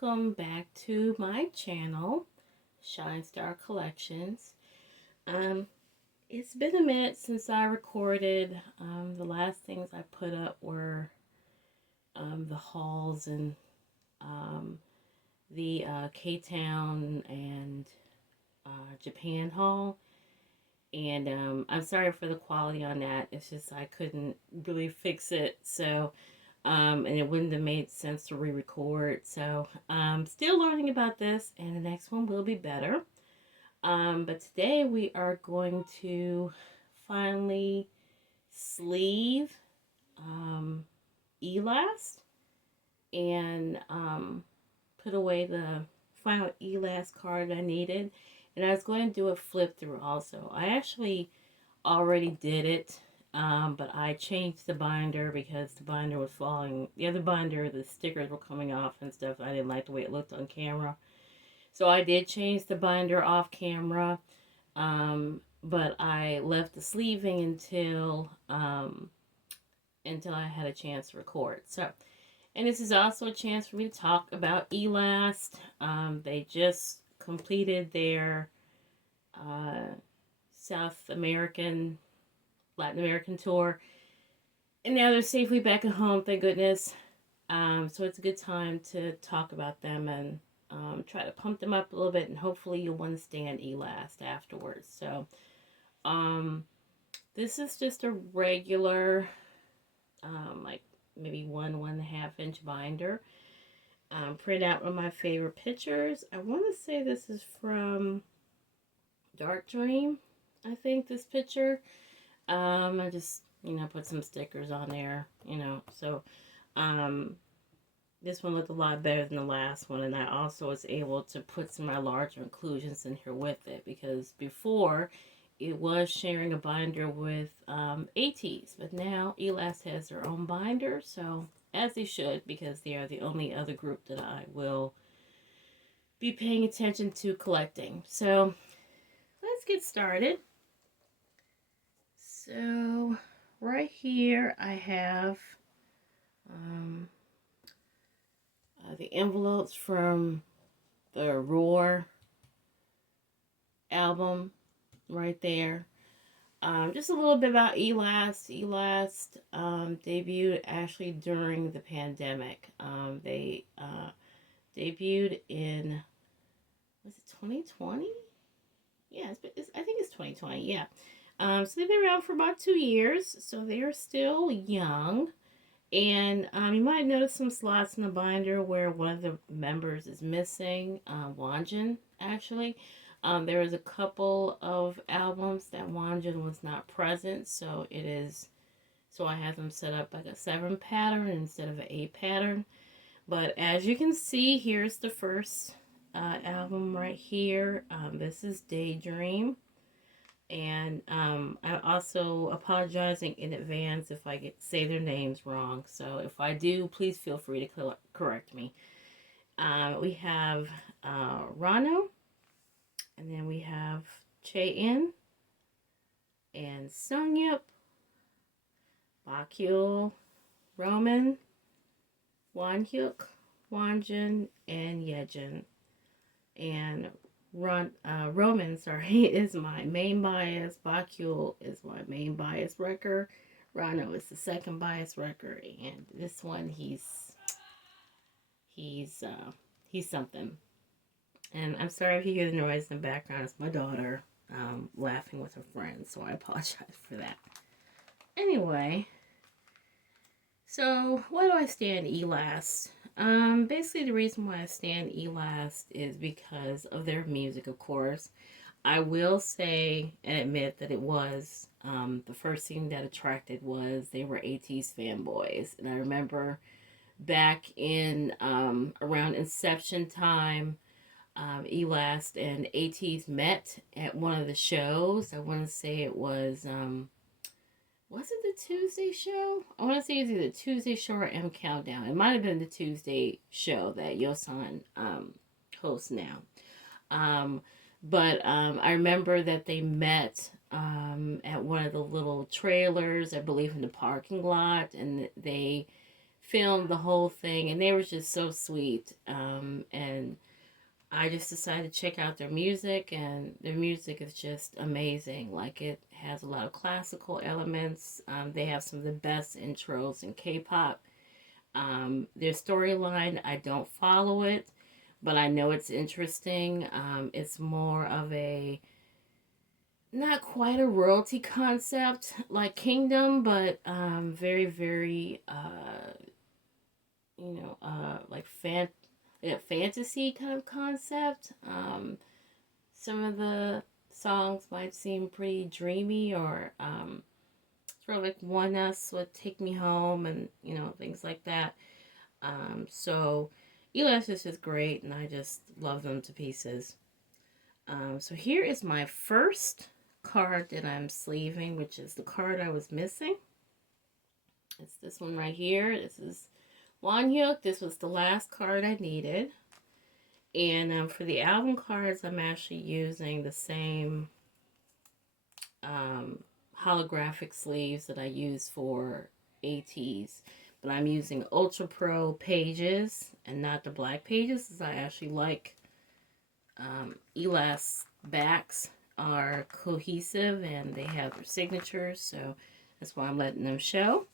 welcome back to my channel, Shine Star Collections. Um, it's been a minute since I recorded. The last things I put up were the hauls and the K-Town and Japan haul. And I'm sorry for the quality on that. It's just I couldn't really fix it. So and it wouldn't have made sense to re-record. So I'm still learning about this, and the next one will be better. But today we are going to finally sleeve Elast and put away the final Elast card I needed. And I was going to do a flip through also. I actually already did it. But I changed the binder because the binder was falling. The other binder, the stickers were coming off and stuff. I didn't like the way it looked on camera. So I did change the binder off camera. But I left the sleeving until I had a chance to record. So, and this is also a chance for me to talk about Elast. They just completed their Latin American tour, and now they're safely back at home, thank goodness. So it's a good time to talk about them and try to pump them up a little bit, and hopefully you'll understand Elast afterwards. So this is just a regular like maybe 1.5 inch binder. Print out one of my favorite pictures. I want to say this is from Dark Dream, I think, this picture. I just, put some stickers on there, so, this one looked a lot better than the last one, and I also was able to put some of my larger inclusions in here with it, because before, it was sharing a binder with, ATEEZ, but now Elast has their own binder, so, as they should, because they are the only other group that I will be paying attention to collecting. So, let's get started. So, right here I have the envelopes from the Roar album right there. Just a little bit about Elast. Elast debuted actually during the pandemic. They debuted in, was it 2020? Yeah, I think it's 2020, yeah. So they've been around for about 2 years, so they are still young. And you might notice some slots in the binder where one of the members is missing, Wanjin, actually. There was a couple of albums that Wanjin was not present, so I have them set up like a 7 pattern instead of an 8 pattern. But as you can see, here's the first album right here. This is Daydream. And I'm also apologizing in advance if I say their names wrong. So if I do, please feel free to correct me. We have Rano, and then we have Che-in, and Sungyup, Bakyul, Roman, Wanhyuk, Wanjin, and Yejin. And Roman, is my main bias. Bakyul is my main bias wrecker. Rano is the second bias wrecker, and this one he's something. And I'm sorry if you hear the noise in the background. It's my daughter laughing with her friends, so I apologize for that. Anyway, so why do I stand Elast? Basically the reason why I stand Elast is because of their music, of course. I will say and admit that it was, the first thing that attracted was they were ATEEZ fanboys. And I remember back in, around inception time, Elast and ATEEZ met at one of the shows. I want to say it was it the Tuesday show? I want to say it was either the Tuesday show or M Countdown. It might have been the Tuesday show that Yosan hosts now. But I remember that they met at one of the little trailers, I believe in the parking lot, and they filmed the whole thing, and they were just so sweet. And I just decided to check out their music, and their music is just amazing. Like, it has a lot of classical elements. They have some of the best intros in K-pop. Their storyline, I don't follow it, but I know it's interesting. It's more of a, not quite a royalty concept like Kingdom, but very, very, like fantasy kind of concept. Some of the songs might seem pretty dreamy, or sort of like One Us would Take Me Home, and things like that. So Elias is just great, and I just love them to pieces. So here is my first card that I'm sleeving, which is the card I was missing. It's this one right here. This is Wonhyuk. This was the last card I needed. And for the album cards, I'm actually using the same holographic sleeves that I use for ATEEZ. But I'm using Ultra Pro pages and not the black pages, as I actually like Elas backs are cohesive and they have their signatures, so that's why I'm letting them show.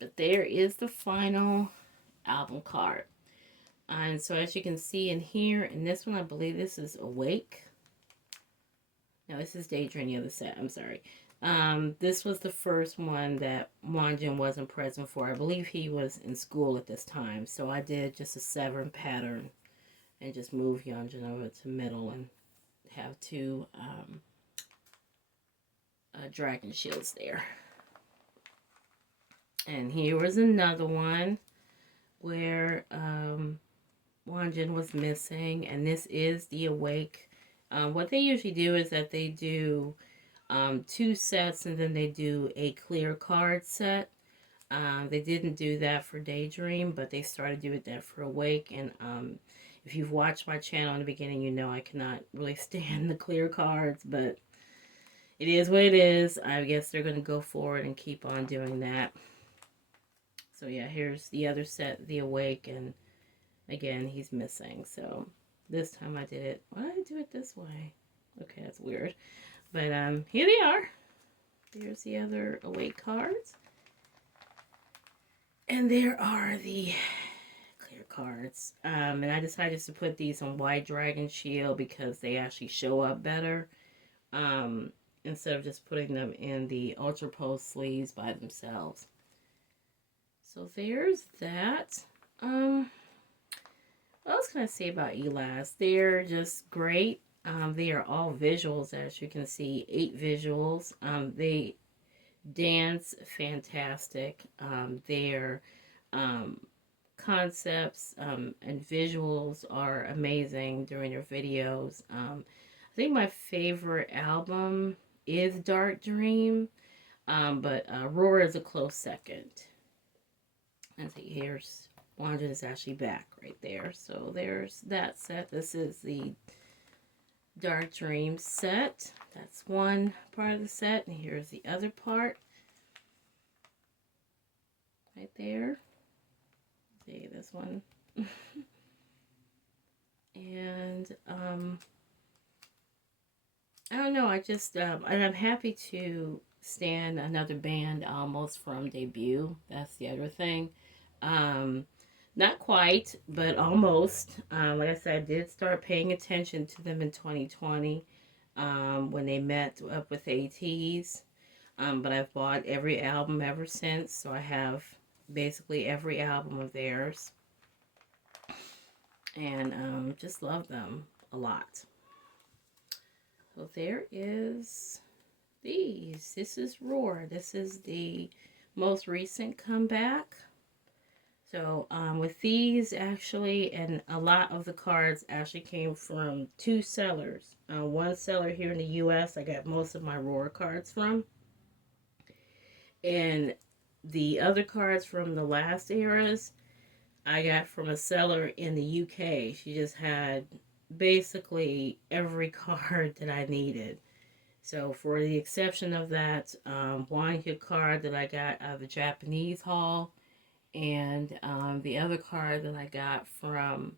But there is the final album card. And so as you can see in here, in this one, I believe this is Awake. No, this is Daydream, the other set. I'm sorry. This was the first one that Wonjin wasn't present for. I believe he was in school at this time. So I did just a 7 pattern and just move Yeonjun over to middle and have 2 dragon shields there. And here was another one where Wonjin was missing, and this is the Awake. What they usually do is that they do 2 sets, and then they do a clear card set. They didn't do that for Daydream, but they started doing that for Awake. And if you've watched my channel in the beginning, you know I cannot really stand the clear cards, but it is what it is. I guess they're going to go forward and keep on doing that. So yeah, here's the other set, the Awake, and again, he's missing. So this time I did it. Why did I do it this way? Okay, that's weird. But here they are. There's the other Awake cards. And there are the clear cards. And I decided to put these on White Dragon Shield because they actually show up better. Instead of just putting them in the Ultra Post sleeves by themselves. So there's that. What else can I say about Elas? They're just great. They are all visuals, as you can see, 8 visuals. They dance fantastic. Their concepts and visuals are amazing during their videos. I think my favorite album is Dark Dream, but Roar is a close second. And see, here's Wanda is actually back right there. So there's that set. This is the Dark Dream set. That's one part of the set. And here's the other part. Right there. See this one. And I don't know. I just and I'm happy to stand another band almost from debut. That's the other thing. Not quite, but almost. Like I said, I did start paying attention to them in 2020 when they met up with ATEEZ. But I've bought every album ever since, so I have basically every album of theirs. And just love them a lot. So there is these. This is Roar. This is the most recent comeback. So with these actually, and a lot of the cards actually came from 2 sellers. One seller here in the US I got most of my Roar cards from. And the other cards from the last eras I got from a seller in the UK. She just had basically every card that I needed. So for the exception of that one hit card that I got out of the Japanese haul, And the other card that I got from,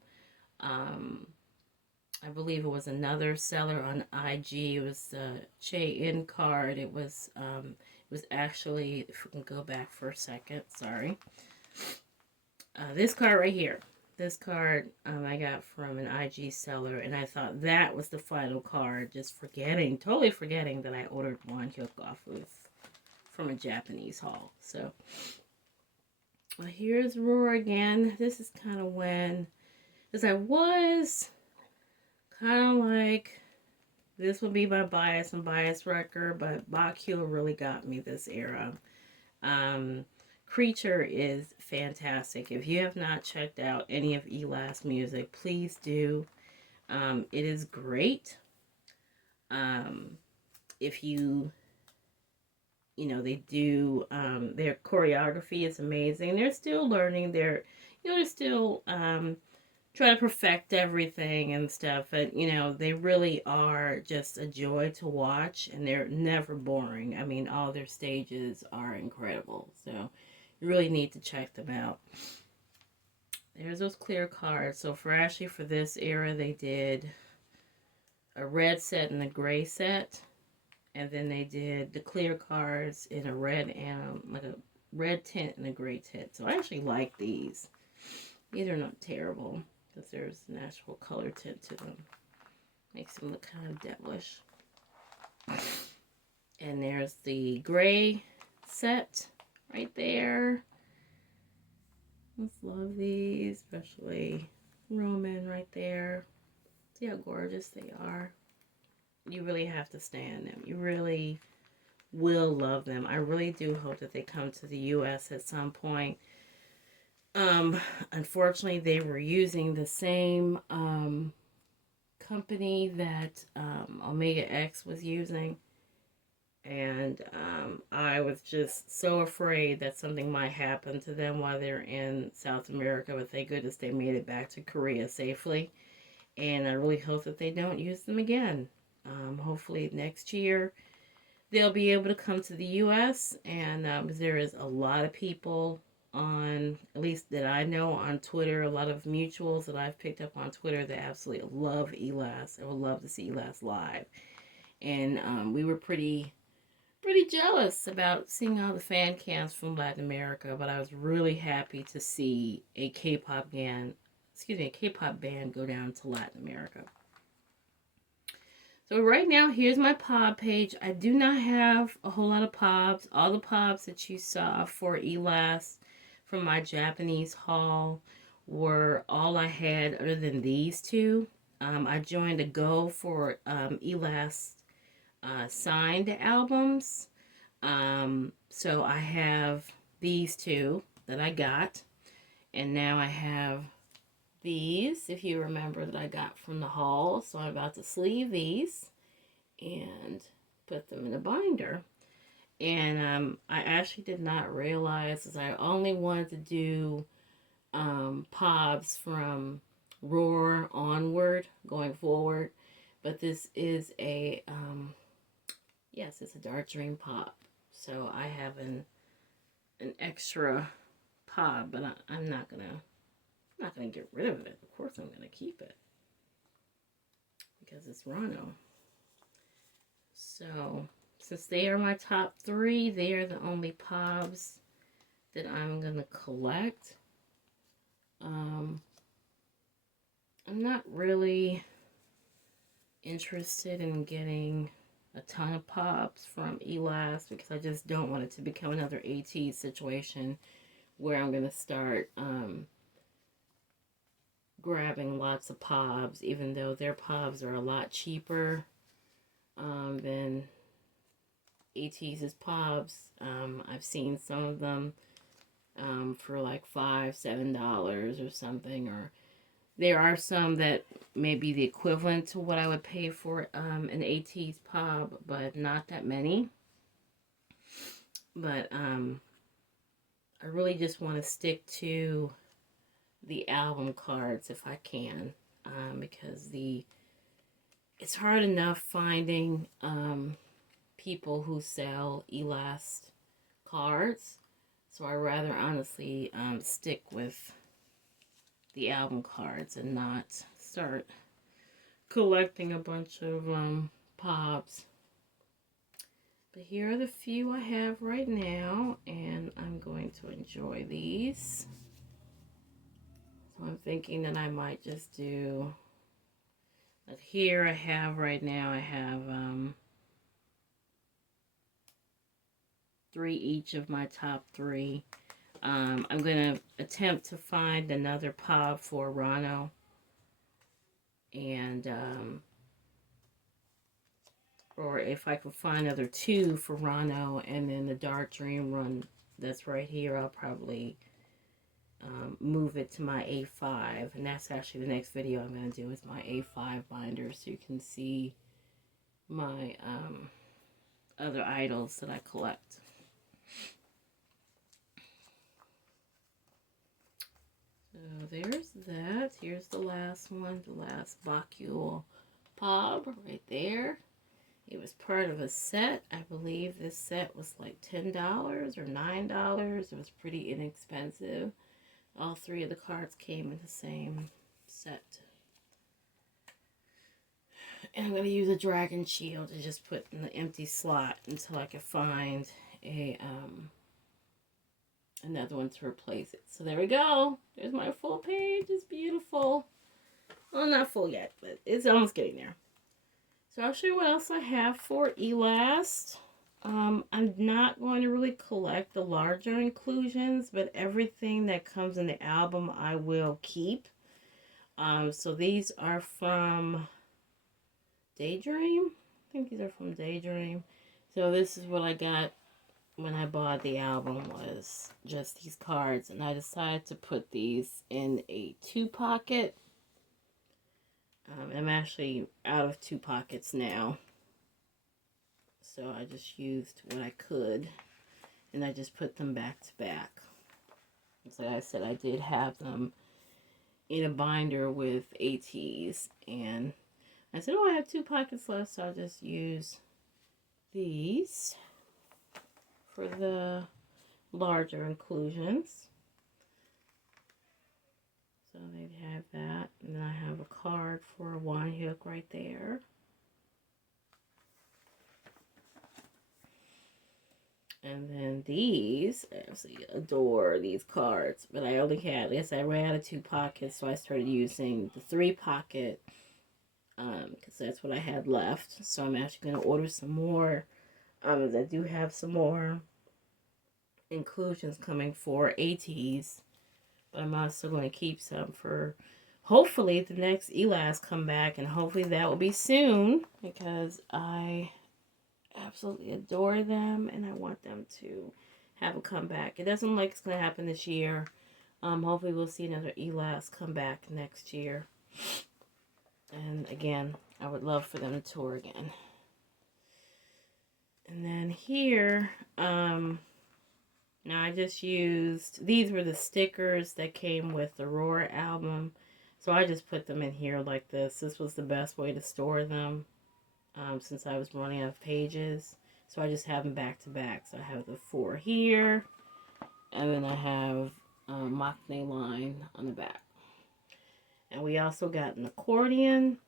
I believe it was another seller on IG. It was the Che-In card. It was actually, if we can go back for a second, sorry. This card right here. This card I got from an IG seller, and I thought that was the final card. Just totally forgetting that I ordered one hook off from a Japanese haul. So, here's Roar again. This is kind of when, as I was kind of like, this will be my bias and bias record, but Bakula really got me this era. Creature is fantastic. If you have not checked out any of Elas music, please do. It is great. If they do, their choreography is amazing. They're still learning. They're still trying to perfect everything and stuff. But, they really are just a joy to watch, and they're never boring. I mean, all their stages are incredible. So, you really need to check them out. There's those clear cards. So for this era, they did a red set and a gray set. And then they did the clear cards in a red and like a red tint and a gray tint. So I actually like these. These are not terrible because there's natural color tint to them. Makes them look kind of devilish. And there's the gray set right there. Let's love these, especially Roman right there. See how gorgeous they are. You really have to stand them. You really will love them. I really do hope that they come to the U.S. at some point. Unfortunately, they were using the same company that Omega X was using. And I was just so afraid that something might happen to them while they're in South America. But thank goodness they made it back to Korea safely. And I really hope that they don't use them again. Hopefully next year they'll be able to come to the U.S. And there is a lot of people on, at least that I know on Twitter, a lot of mutuals that I've picked up on Twitter that absolutely love Elas. I would love to see Elas live. And we were pretty jealous about seeing all the fan cams from Latin America, but I was really happy to see a K-pop band go down to Latin America. So right now, here's my POB page. I do not have a whole lot of POBs. All the POBs that you saw for Elas from my Japanese haul were all I had other than these two. I joined a Go for Elas signed albums. So I have these two that I got. And now I have these, if you remember, that I got from the haul. So I'm about to sleeve these and put them in a binder. And I actually did not realize, as I only wanted to do POBs from Roar onward, going forward. But this is a, yes, it's a Dark Dream POB. So I have an extra POB, but I'm not gonna get rid of it. Of course I'm gonna keep it because it's Rano. So since they are my top 3, they are the only POBs that I'm gonna collect. I'm not really interested in getting a ton of POBs from Elas because I just don't want it to become another ATEEZ situation where I'm gonna start grabbing lots of POBs, even though their POBs are a lot cheaper than ATEEZ's POBs. I've seen some of them for like $5-7 or something, or there are some that may be the equivalent to what I would pay for an ATEEZ POB, but not that many. But I really just want to stick to the album cards if I can, because it's hard enough finding people who sell Elas cards. So I rather honestly stick with the album cards and not start collecting a bunch of pops. But here are the few I have right now, and I'm going to enjoy these. So I'm thinking that I might just do, like here I have right now, I have 3 each of my top 3. I'm going to attempt to find another pop for Rano. And, or if I can find another 2 for Rano, and then the Dark Dream run that's right here, I'll probably move it to my A5. And that's actually the next video I'm going to do is my A5 binder, so you can see my other idols that I collect. So there's that. Here's the last one, the last Bacule Pop right there. It was part of a set. I believe this set was like $10 or $9. It was pretty inexpensive. All 3 of the cards came in the same set. And I'm going to use a dragon shield to just put in the empty slot until I can find a another one to replace it. So there we go. There's my full page. It's beautiful. Well, not full yet, but it's almost getting there. So I'll show you what else I have for Elast. I'm not going to really collect the larger inclusions, but everything that comes in the album I will keep. So these are from Daydream. I think these are from Daydream. So this is what I got when I bought the album, was just these cards, and I decided to put these in a 2-pocket. I'm actually out of 2 pockets now, so I just used what I could, and I just put them back to back. So like I said, I did have them in a binder with ATEEZ, and I said, oh, I have 2 pockets left, so I'll just use these for the larger inclusions. So they have that, and then I have a card for a one hook right there. And then these, I absolutely adore these cards, but I only had, like I said, I ran out of 2 pockets, so I started using the 3 pocket, because that's what I had left. So I'm actually going to order some more. I do have some more inclusions coming for ATEEZ, but I'm also going to keep some for hopefully the next Elast comeback, and hopefully that will be soon, because I absolutely adore them and I want them to have a comeback. It doesn't look like it's going to happen this year. Hopefully we'll see another Elast come back next year. And again, I would love for them to tour again. And then here, now I just used, these were the stickers that came with the Roar album. So I just put them in here like this. This was the best way to store them, since I was running out of pages. So I just have them back to back. So I have the 4 here, and then I have Machne line on the back. And we also got an accordion.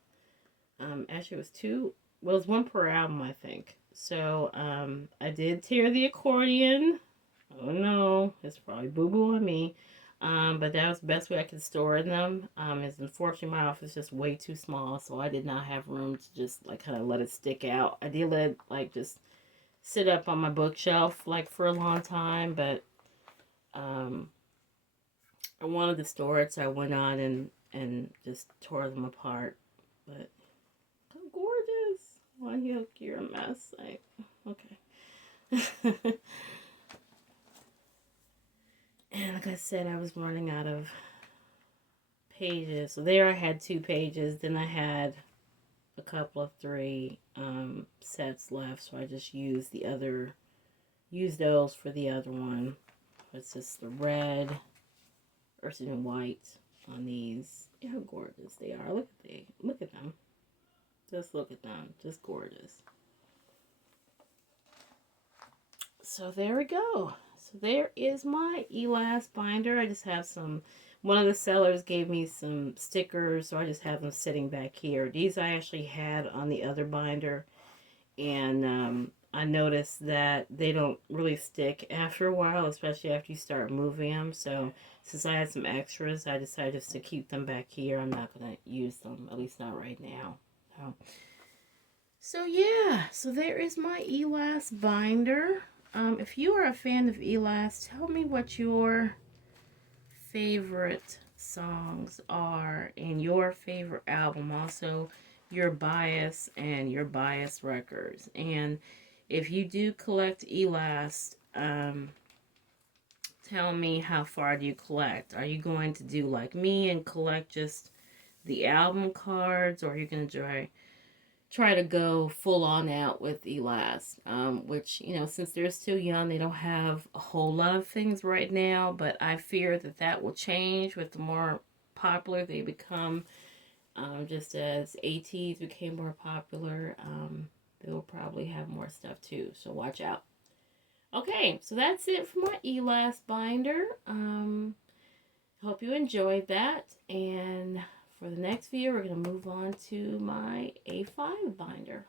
Actually it was 2, well, it was 1 per album, I think. So I did tear the accordion. Oh no, it's probably boo-boo on me. But that was the best way I could store them. Is unfortunately my office is just way too small, so I did not have room to just like kind of let it stick out. I did let it like just sit up on my bookshelf like for a long time, but I wanted to store it, so I went on and just tore them apart. But how gorgeous! One hook, you're a mess. Okay. And like I said, I was running out of pages. So there I had 2 pages. Then I had a couple of 3 sets left. So I just used those for the other one. It's just the red, or excuse me, white on these. Yeah, how gorgeous they are. Look at them. Just look at them. Just gorgeous. So there we go. So there is my Elast binder. I just have some, one of the sellers gave me some stickers, so I just have them sitting back here. These I actually had on the other binder, and I noticed that they don't really stick after a while, especially after you start moving them. So since I had some extras, I decided just to keep them back here. I'm not going to use them, at least not right now. So yeah, so there is my Elast binder. If you are a fan of Elast, tell me what your favorite songs are and your favorite album. Also, your bias and your bias records. And if you do collect Elast, tell me how far do you collect. Are you going to do like me and collect just the album cards, or are you going to try to go full on out with Elast, which, you know, since they're still young, they don't have a whole lot of things right now, but I fear that that will change with the more popular they become. Just as ATEEZ became more popular, they will probably have more stuff too, so watch out. Okay, so that's it for my Elast binder. Hope you enjoyed that, and for the next video, we're going to move on to my A5 binder.